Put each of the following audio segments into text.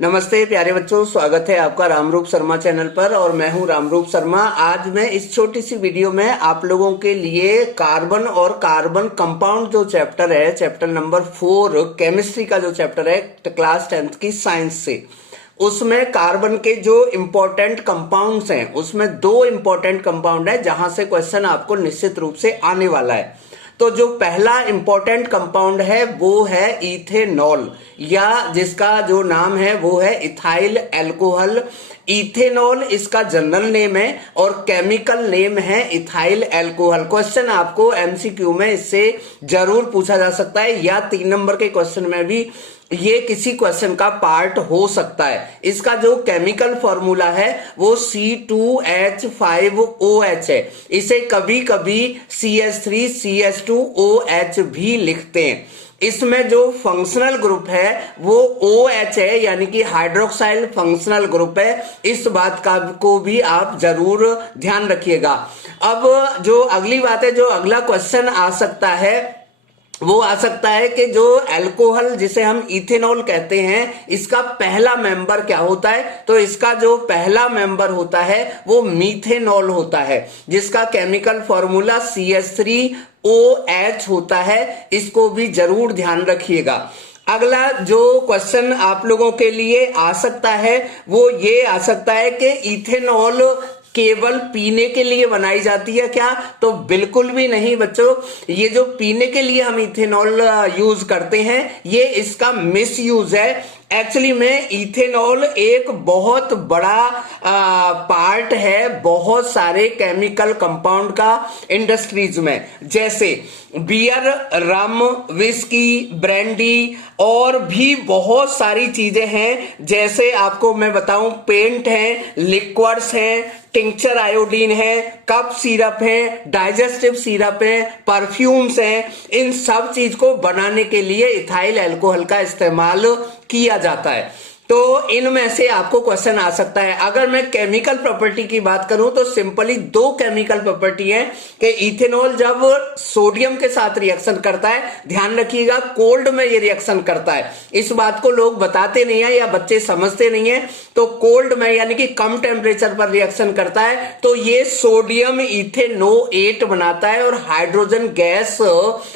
नमस्ते प्यारे बच्चों, स्वागत है आपका रामरूप शर्मा चैनल पर और मैं हूं रामरूप शर्मा। आज मैं इस छोटी सी वीडियो में आप लोगों के लिए कार्बन और कार्बन कंपाउंड जो चैप्टर है, चैप्टर नंबर 4 केमिस्ट्री का जो चैप्टर है क्लास 10th की साइंस से, उसमें कार्बन के जो इंपॉर्टेंट कंपाउंड्स हैं उसमें 2 इंपॉर्टेंट कंपाउंड है जहां से क्वेश्चन आपको निश्चित रूप से आने वाला है। तो जो पहला इंपॉर्टेंट कंपाउंड है वो है इथेनॉल, या जिसका जो नाम है वो है इथाइल एल्कोहल। इथेनॉल इसका जनरल नेम है और केमिकल नेम है इथाइल एल्कोहल। क्वेश्चन आपको एमसीक्यू में इससे जरूर पूछा जा सकता है या 3 नंबर के क्वेश्चन में भी ये किसी क्वेश्चन का पार्ट हो सकता है। इसका जो केमिकल फॉर्मूला है वो C2H5OH है। इसे कभी कभी CH3CH2OH भी लिखते हैं। इसमें जो फंक्शनल ग्रुप है वो OH है, यानी कि हाइड्रोक्साइल फंक्शनल ग्रुप है। इस बात का को भी आप जरूर ध्यान रखिएगा। अब जो अगली बात है, जो अगला क्वेश्चन आ सकता है वो आ सकता है कि जो अल्कोहल जिसे हम इथेनॉल कहते हैं, इसका पहला मेंबर क्या होता है। तो इसका जो पहला मेंबर होता है वो मीथेनॉल होता है, जिसका केमिकल फॉर्मूला CH3OH होता है। इसको भी जरूर ध्यान रखिएगा। अगला जो क्वेश्चन आप लोगों के लिए आ सकता है वो ये आ सकता है कि इथेनॉल केवल पीने के लिए बनाई जाती है क्या। तो बिल्कुल भी नहीं बच्चों, ये जो पीने के लिए हम इथेनॉल यूज करते हैं ये इसका मिस यूज है। एक्चुअली में इथेनॉल एक बहुत बड़ा पार्ट है बहुत सारे केमिकल कंपाउंड का इंडस्ट्रीज में, जैसे बियर, रम, विस्की, ब्रांडी और भी बहुत सारी चीजें हैं। जैसे आपको मैं बताऊं, पेंट है, लिक्विड्स हैं, टिंक्चर आयोडीन है, कप सिरप है, डाइजेस्टिव सिरप है, परफ्यूम्स हैं। इन सब चीज को बनाने के लिए इथाइल अल्कोहल का इस्तेमाल किया जाता है। तो इनमें से आपको क्वेश्चन आ सकता है। अगर मैं केमिकल प्रॉपर्टी की बात करूं तो सिंपली 2 केमिकल प्रॉपर्टी है कि इथेनॉल जब सोडियम के साथ रिएक्शन करता है, ध्यान रखिएगा कोल्ड में ये रिएक्शन करता है। इस बात को लोग बताते नहीं है या बच्चे समझते नहीं है। तो कोल्ड में यानी कि कम टेम्परेचर पर रिएक्शन करता है तो ये सोडियम इथेनोएट बनाता है और हाइड्रोजन गैस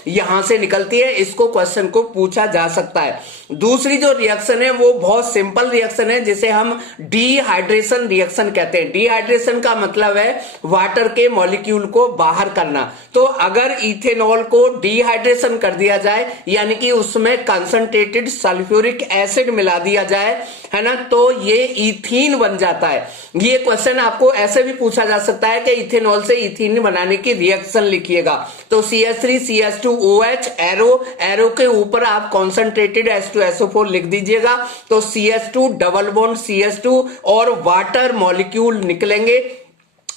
यहां से निकलती है। इसको क्वेश्चन को पूछा जा सकता है। दूसरी जो रिएक्शन है वो बहुत सिंपल रिएक्शन है जिसे हम डिहाइड्रेशन रिएक्शन कहते हैं। डिहाइड्रेशन का मतलब है वाटर के मॉलिक्यूल को बाहर करना। तो अगर इथेनॉल को डिहाइड्रेशन कर दिया जाए, यानी कि उसमें कंसंट्रेटेड सल्फ्यूरिक एसिड मिला दिया जाए, है ना, तो ये इथीन बन जाता है। ये क्वेश्चन आपको ऐसे भी पूछा जा सकता है कि इथेनॉल से इथीन बनाने की रिएक्शन लिखिएगा। तो CH3CH2OH एरो के ऊपर आप कॉन्सेंट्रेटेड H2SO4 लिख दीजिएगा। तो CH2 डबल बॉन्ड CH2 और वाटर मॉलिक्यूल निकलेंगे।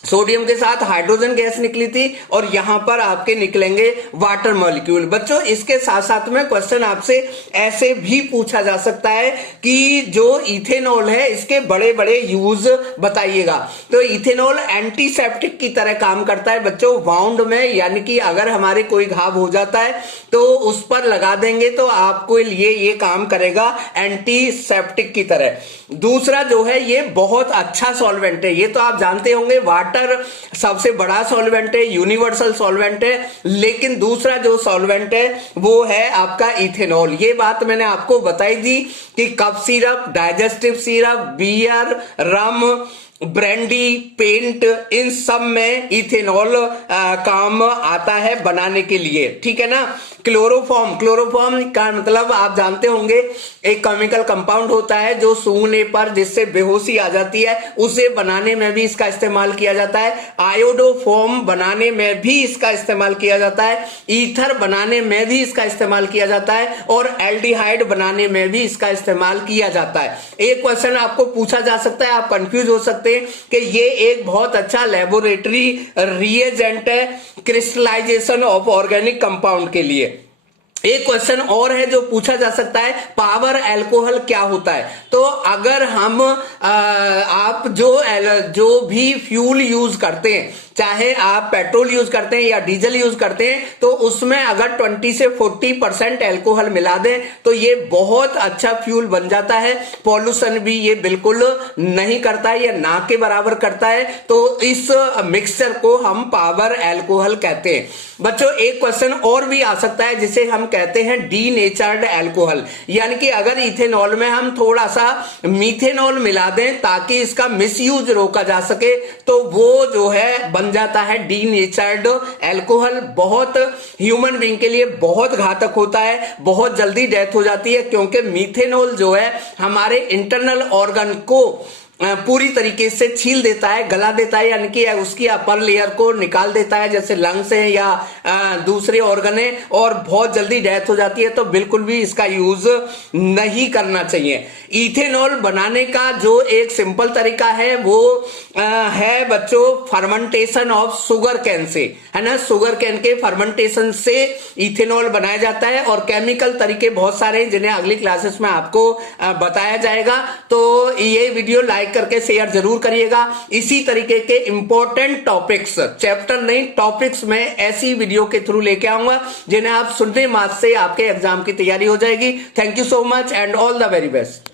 सोडियम के साथ हाइड्रोजन गैस निकली थी और यहां पर आपके निकलेंगे वाटर मॉलिक्यूल। बच्चों इसके साथ साथ में क्वेश्चन आपसे ऐसे भी पूछा जा सकता है कि जो इथेनॉल है इसके बड़े बड़े यूज बताइएगा। तो इथेनॉल एंटीसेप्टिक की तरह काम करता है बच्चों वाउंड में, यानी कि अगर हमारे कोई घाव हो जाता है तो उस पर लगा देंगे तो आपको ये काम करेगा एंटीसेप्टिक की तरह। दूसरा जो है ये बहुत अच्छा सॉल्वेंट है, ये तो आप जानते होंगे वाटर सबसे बड़ा सॉल्वेंट है, यूनिवर्सल सॉल्वेंट है। लेकिन दूसरा जो सॉल्वेंट है वो है आपका इथेनॉल। ये बात मैंने आपको बताई थी कि cough syrup, digestive syrup, beer, rum, brandy, paint, इन सब में इथेनॉल काम आता है बनाने के लिए, ठीक है ना। क्लोरोफॉर्म का मतलब आप जानते होंगे, एक केमिकल कंपाउंड होता है जो सूंघने पर जिससे बेहोशी आ जाती है, उसे बनाने में भी इसका इस्तेमाल किया जाता है। आयोडोफॉर्म बनाने में भी इसका इस्तेमाल किया जाता है। ईथर बनाने में भी इसका इस्तेमाल किया जाता है और एल्डिहाइड बनाने में भी इसका इस्तेमाल किया जाता है। एक क्वेश्चन आपको पूछा जा सकता है, आप कंफ्यूज हो सकते हैं कि ये एक बहुत अच्छा लेबोरेटरी रिएजेंट है क्रिस्टलाइजेशन ऑफ ऑर्गेनिक कंपाउंड के लिए। एक क्वेश्चन और है जो पूछा जा सकता है, पावर अल्कोहल क्या होता है। तो अगर हम आप जो भी फ्यूल यूज करते हैं चाहे आप पेट्रोल यूज करते हैं या डीजल यूज करते हैं, तो उसमें अगर 20 से 40% एल्कोहल मिला दें तो ये बहुत अच्छा फ्यूल बन जाता है। पॉल्यूशन भी ये बिल्कुल नहीं करता है, ये ना के बराबर करता है। तो इस मिक्सचर को हम पावर एल्कोहल कहते हैं। बच्चों एक क्वेश्चन और भी आ सकता है जिसे हम कहते हैं डीनेचर्ड एल्कोहल, यानी कि अगर इथेनॉल में हम थोड़ा सा मीथेनॉल मिला दें ताकि इसका मिसयूज रोका जा सके, तो वो जो है बन जाता है डीनेचर्ड एल्कोहल। बहुत ह्यूमन बीइंग के लिए बहुत घातक होता है, बहुत जल्दी डेथ हो जाती है, क्योंकि मीथेनॉल जो है हमारे इंटरनल ऑर्गन को पूरी तरीके से छील देता है, गला देता है, यानी कि उसकी अपर लेयर को निकाल देता है, जैसे लंग्स है या दूसरे ऑर्गन है, और बहुत जल्दी डेथ हो जाती है। तो बिल्कुल भी इसका यूज नहीं करना चाहिए। इथेनॉल बनाने का जो एक सिंपल तरीका है वो है बच्चों fermentation of sugar can say, है ना। शुगर कैन के फर्मेंटेशन से इथेनॉल बनाया जाता है, और केमिकल तरीके बहुत सारे हैं जिन्हें अगली क्लासेस में आपको बताया जाएगा। तो ये वीडियो लाइक करके शेयर जरूर करिएगा। इसी तरीके के इंपॉर्टेंट टॉपिक्स, चैप्टर नहीं टॉपिक्स में ऐसी वीडियो के थ्रू लेके आऊंगा जिन्हें आप सुनने मात्र से आपके एग्जाम की तैयारी हो जाएगी। Thank you so much and all the very best.